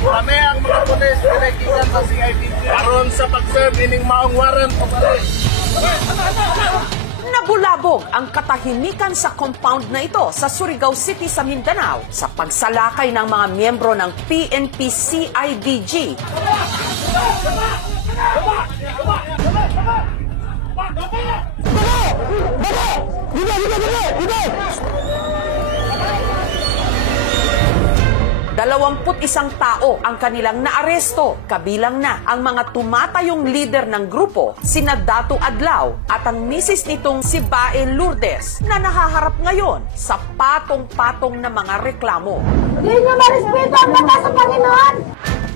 Kami ang mga pulis, pinagitan sa CIDG. Aron sa pag-serve ining maong warrant o pare. Nabulabog ang katahimikan sa compound na ito sa Surigao City sa Mindanao sa pagsalakay ng mga miyembro ng PNP CIDG. Isang tao ang kanilang naaresto, kabilang na ang mga tumatayong leader ng grupo, sina Dato Adlaw at ang misis nitong si Bae Lourdes na nahaharap ngayon sa patong-patong na mga reklamo. Hindi nyo marespeto ang batas sa Panginoon!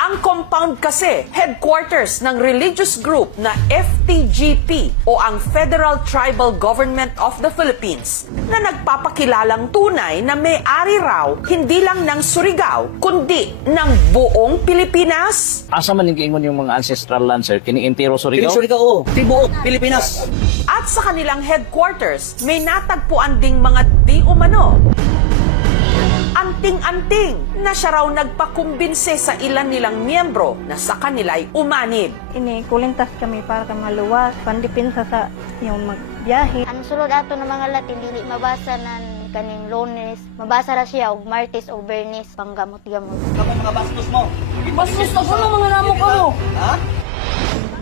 Ang compound kasi, headquarters ng religious group na FTGP o ang Federal Tribal Government of the Philippines na nagpapakilalang tunay na may-ari raw hindi lang ng Surigao kundi ng buong Pilipinas. Asa man ingon yung mga ancestral land, sir? Kini-intero Surigao? Surigao, tibuok Pilipinas. At sa kanilang headquarters, may natagpuan ding mga di umano anting-anting na siya raw nagpakumbinse sa ilan nilang miyembro na sa kanila'y umanib. Kulintas kami para maluwas, pandipinsa sa yung magbiyahe. Ang sulod ato ng mga Latin, dili mabasa ng kaning Lunes, mabasa ra siya og Martes o Bernes, panggamot-gamot. Kamu mga bastos mo? Bastos na po ng mga namo ko. Ha?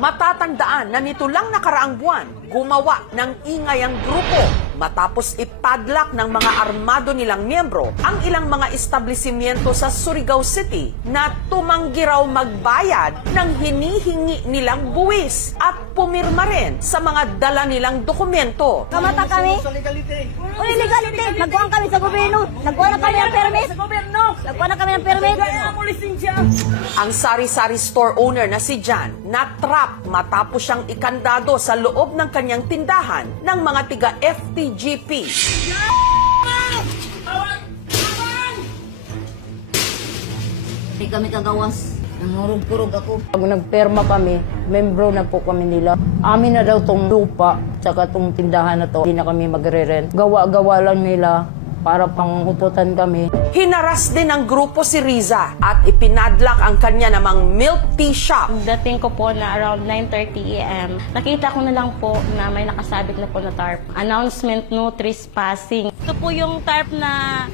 Matatandaan na nito lang nakaraang buwan, gumawa ng ingay ang grupo matapos ipadlak ng mga armado nilang miyembro ang ilang mga establishmento sa Surigao City na tumanggi raw magbayad ng hinihingi nilang buwis at pumirma rin sa mga dala nilang dokumento. Kamata kami? O illegality! Nagkuhan kami sa gobyerno! Nagkuhan na kami ng permit! Sa gobyerno! Nagkuhan na kami ng permit! Ang sari-sari store owner na si Jan na-trap matapos siyang ikandado sa loob ng kanyang tindahan ng mga tiga-FTGP. Hindi kami kagawas. Nangurog-kurog ako. Pag nagperma kami, membro na po kami nila. Amin na daw tong lupa, tsaka tong tindahan na to. Hindi na kami magre-rent. Gawa-gawa lang nila para panguputan kami. Hinaras din ng grupo si Riza at ipinadlak ang kanya namang milk tea shop. Dating ko po na around 9:30 a.m. Nakita ko na lang po na may nakasabit na po na tarp. Announcement, no trespassing. Ito po yung tarp na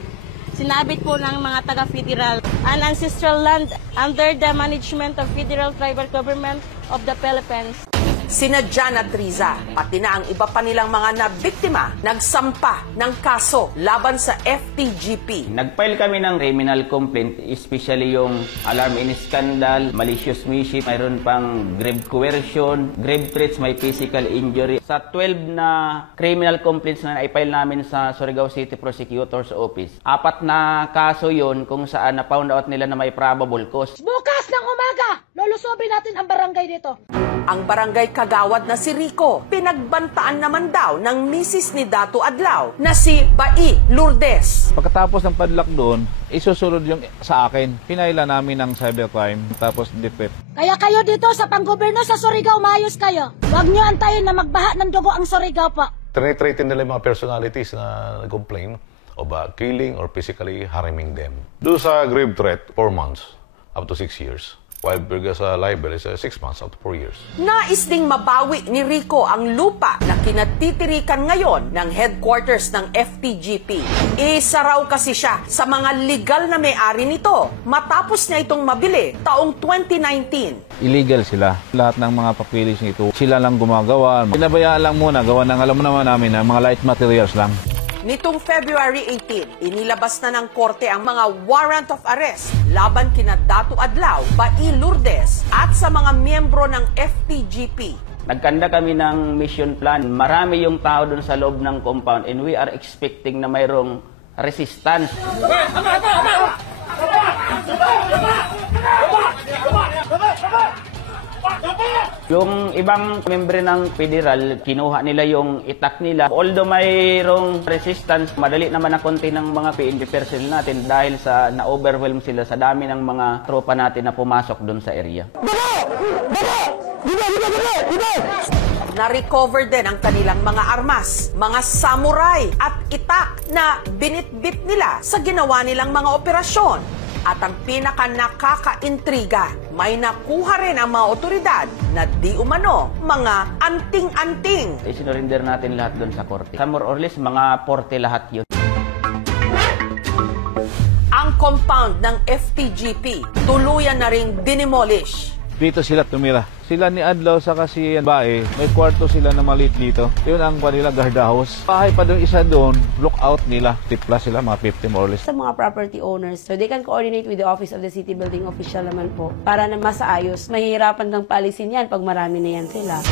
sinabit po ng mga taga-federal. An ancestral land under the management of Federal Tribal Government of the Philippines. Sina Jan at Riza, pati na ang iba pa nilang mga nabiktima, nagsampa ng kaso laban sa FTGP. Nag-file kami ng criminal complaint, especially yung alarm in scandal, malicious mischief, mayroon pang grave coercion, grave threats, may physical injury. Sa 12 na criminal complaints na na-file namin sa Surigao City Prosecutor's Office, 4 na kaso yon kung saan na-found out nila na may probable cause. Bukas ng umaga, lulusobin natin ang barangay dito. Ang barangay kagawad na si Rico, pinagbantaan naman daw ng misis ni Dato Adlaw na si Bae Lourdes. Pagkatapos ng padlock doon, isusunod yung sa akin. Pinaila namin ng cybercrime, tapos DepEd. Kaya kayo dito sa panggoberno sa Surigao, maayos kayo. Huwag nyo antayin na magbaha ng dugo ang Surigao pa. Tinitratin nila yung mga personalities na nag-complain of killing or physically harming them. Doon sa grave threat, 4 months up to 6 years. While sa libel is 6 months up to 4 years. Nais ding mabawi ni Rico ang lupa na kinatitirikan ngayon ng headquarters ng FTGP. Isa raw kasi siya sa mga legal na may-ari nito matapos niya itong mabili taong 2019. Illegal sila. Lahat ng mga papilis nito, sila lang gumagawa. Pinabayaan lang muna, gawa ng alam mo naman namin na mga light materials lang. Nitong February 18, inilabas na ng korte ang mga warrant of arrest laban kina Dato Adlaw, Bae Lourdes at sa mga miyembro ng FTGP. Nagkanda kami ng mission plan. Marami yung tao doon sa loob ng compound and we are expecting na mayroong resistance. Yung ibang membre ng federal, kinuha nila yung itak nila. Although mayroong resistance, madali naman na konti ng mga PNP personnel natin dahil sa na-overwhelm sila sa dami ng mga tropa natin na pumasok doon sa area. Na-recover din ang kanilang mga armas, mga samurai at itak na binitbit nila sa ginawa nilang mga operasyon. At ang pinaka nakakaintriga, may nakuha rin ang mga otoridad na di umano mga anting-anting. Isinurinder natin lahat doon sa korte. More or less, mga 40 lahat yun. Ang compound ng FTGP tuluyan na ring dinimolish. Dito sila tumira. Sila ni Adlaw sa kasi bae, may kwarto sila na maliit dito. Yun ang kanila guard house. Bahay pa doon isa doon, lookout nila. Tipla sila, mga 50 more or less. Sa mga property owners, so they can coordinate with the Office of the City Building Official naman po para na masaayos. Mahihirapan kang paalisin yan pag marami na yan sila.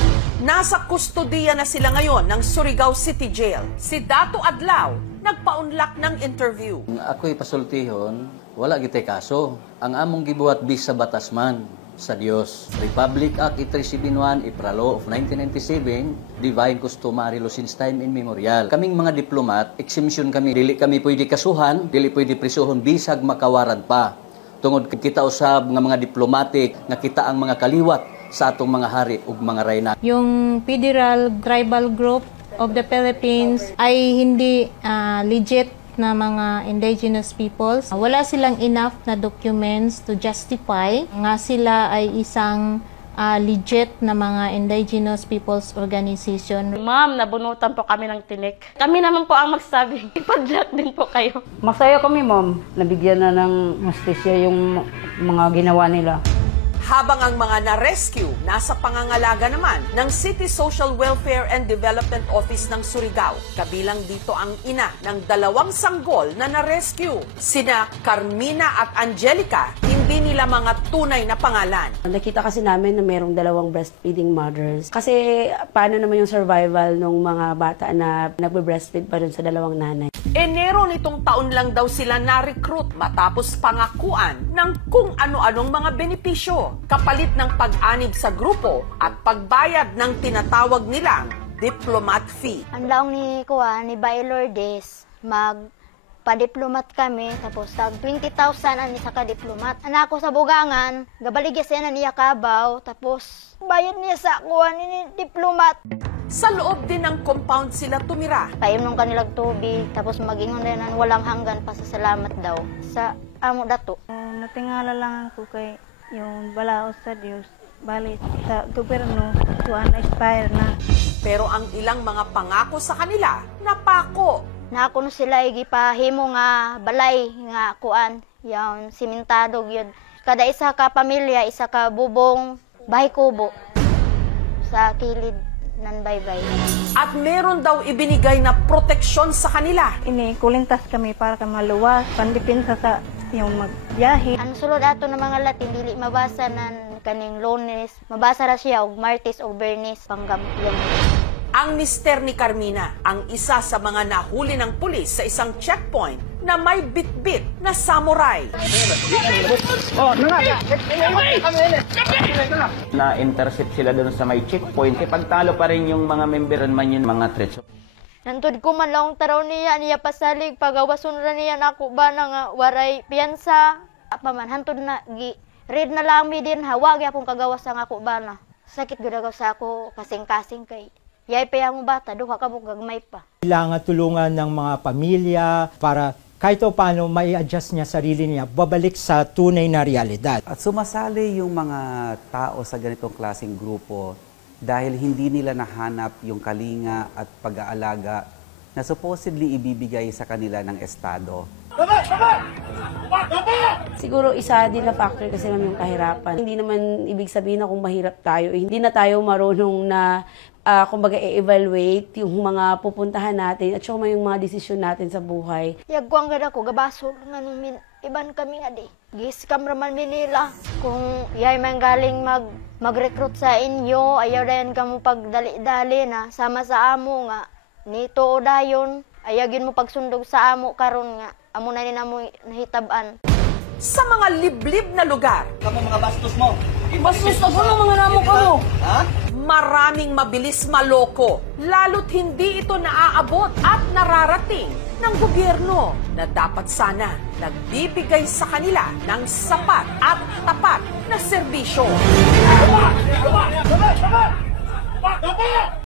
Nasa kustodiya na sila ngayon ng Surigao City Jail. Si Dato Adlaw nagpaunlak ng interview. Ako'y pasultihon, wala gitay kaso. Ang among gibuhat bis sa batas man sa Dios. Republic Act 371, Ipralo of 1997, Divine Customary Law since time immemorial. Kaming mga diplomat, exemption kami. Dili kami pwede kasuhan, dili pwede prisuhon, bisag makawaran pa. Tungod kita usab nga mga diplomatic, nga kita ang mga kaliwat sa atong mga hari ug mga reyna. Yung Federal Tribal Group of the Philippines ay hindi legit na mga indigenous peoples. Wala silang enough na documents to justify nga sila ay isang legit na mga indigenous peoples organization. Ma'am, nabunutan po kami ng tinik. Kami naman po ang magsabi. Ipadlock din po kayo. Masaya kami, ma'am. Nabigyan na ng justisya yung mga ginawa nila. Habang ang mga na-rescue nasa pangangalaga naman ng City Social Welfare and Development Office ng Surigao. Kabilang dito ang ina ng 2 sanggol na na-rescue. Sina Carmina at Angelica, hindi nila mga tunay na pangalan. Nakita kasi namin na merong 2 breastfeeding mothers. Kasi paano naman yung survival ng mga bata na nagbe-breastfeed pa rin sa 2 nanay. Enero nitong taon lang daw sila na-recruit matapos pangakuan ng kung ano-anong mga benepisyo, kapalit ng pag-anib sa grupo at pagbayad ng tinatawag nilang diplomat fee. Ang laong ni Bay Lourdes, magpa-diplomat kami, tapos tag 20,000 ang isa ka diplomat. Anak ko sa bugangan, gabaligya siya na niya kabaw, tapos bayad niya sa kuha ni diplomat. Sa loob din ng compound sila tumira. Painom kanilang tubig, tapos mag-ingon rin ng walang hanggan pasasalamat daw sa amo dato. Natingala lang ako kay yung balaos sa Diyos. Bali sa gobyerno, kuan expire na. Pero ang ilang mga pangako sa kanila, napako. Na ako no sila gipahimo nga balay nga kuan, yung simentado gyud. Kada isa ka pamilya, isa ka bubong, bahay kubo sa kilid ng baybay. At meron daw ibinigay na proteksyon sa kanila. Kulintas kami para ka maluwas, pandipinsa sa yung magbiyahe. Ang sulod ato ng mga Latin, dili mabasa ng kaning Lunes, mabasa ra siya og Martes o Bernes, panggamyon. Ang mister ni Carmina, ang isa sa mga nahuli ng pulis sa isang checkpoint na may bit-bit na samurai. Na-intercept sila doon sa may checkpoint. Pagtalo pa rin yung mga member man yun, mga threats. Nantod ko man lang taraw niya pasalig, pagawason ra niya nako ba na nga waray piyansa. Paman, hantod na, read na lang mi din, hawag akong kagawas ang ako ba na. Sakit gudagaw sa ako, kasing-kasing kay. Yay pa yung bata, duha ka gagmay pa. Kailangan tulungan ng mga pamilya para kahit o paano mai-adjust niya sarili niya, babalik sa tunay na realidad. At sumasali yung mga tao sa ganitong klaseng grupo dahil hindi nila nahanap yung kalinga at pag-aalaga na supposedly ibibigay sa kanila ng Estado. Siguro isa din na factor kasi naman yung kahirapan. Hindi naman ibig sabihin na kung mahirap tayo, hindi na tayo marunong na kumbaga i-evaluate yung mga pupuntahan natin at saka yung mga desisyon natin sa buhay. Yagwang gada ko, gabasol nga nung iban kami nga di. Giskam raman nila. Kung yay man galing mag-recruit sa inyo, ayaw dayan ka mo pagdali-dali na sama sa amo nga. Nito o dayon, ayagin mo pagsundog sa amo karon nga. Amo na nina mo nahitab-an. Sa mga liblib na lugar. Kamu mga bastos mo. Bastos na po ng mga namo ko. Ha? Maraming mabilis maloko, lalo't hindi ito naaabot at nararating ng gobyerno na dapat sana nagbibigay sa kanila ng sapat at tapat na serbisyo.